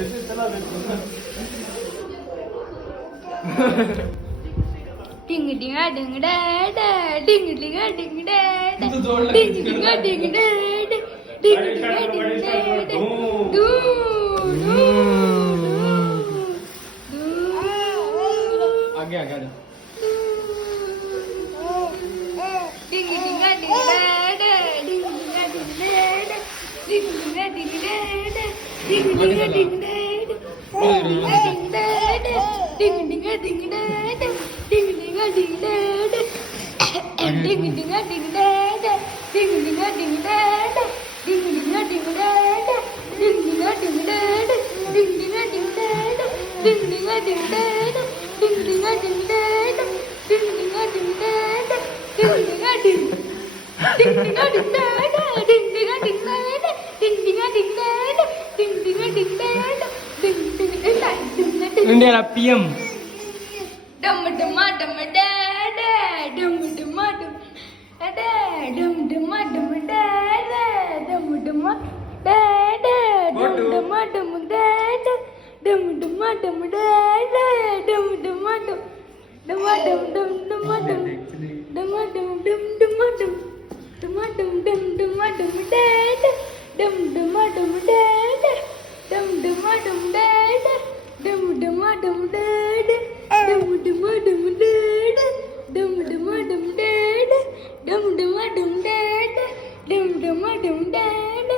Ding ding a ding da da, ding ding a ding da da, ding ding a ding da da, ding ding a ding da da, do do do. आगे आगे आगे Ding ding a ding da da, ding ding a ding da da, ding ding a ding da da, ding ding a ding da da, ding ding a ding da da, ding ding a ding da da, ding ding a ding da da, ding ding a ding da da, ding ding a ding da da, ding ding a ding da da, ding ding a ding da da, ding ding a ding da da, ding ding a ding da da, ding ding a ding da da, ding ding a ding, ding ding a ding da da, ding ding a ding da da, ding ding a ding da da, ding ding a ding da da, ding ding a ding da da. India PM Dum dum dum da da, dum dum dum da, dum dum dum da da, dum dum da da, dum dum dum da da, dum dum dum da da, dum dum dum, dum dum dum dum dum, dum dum dum dum dum, dum dum dum dum dum da da, dum dum dum da da, dum dum dum da da, dum dum dum da da, dum dum dum da da, dum dum dum da da, dum dum dum da da, dum dum dum da da.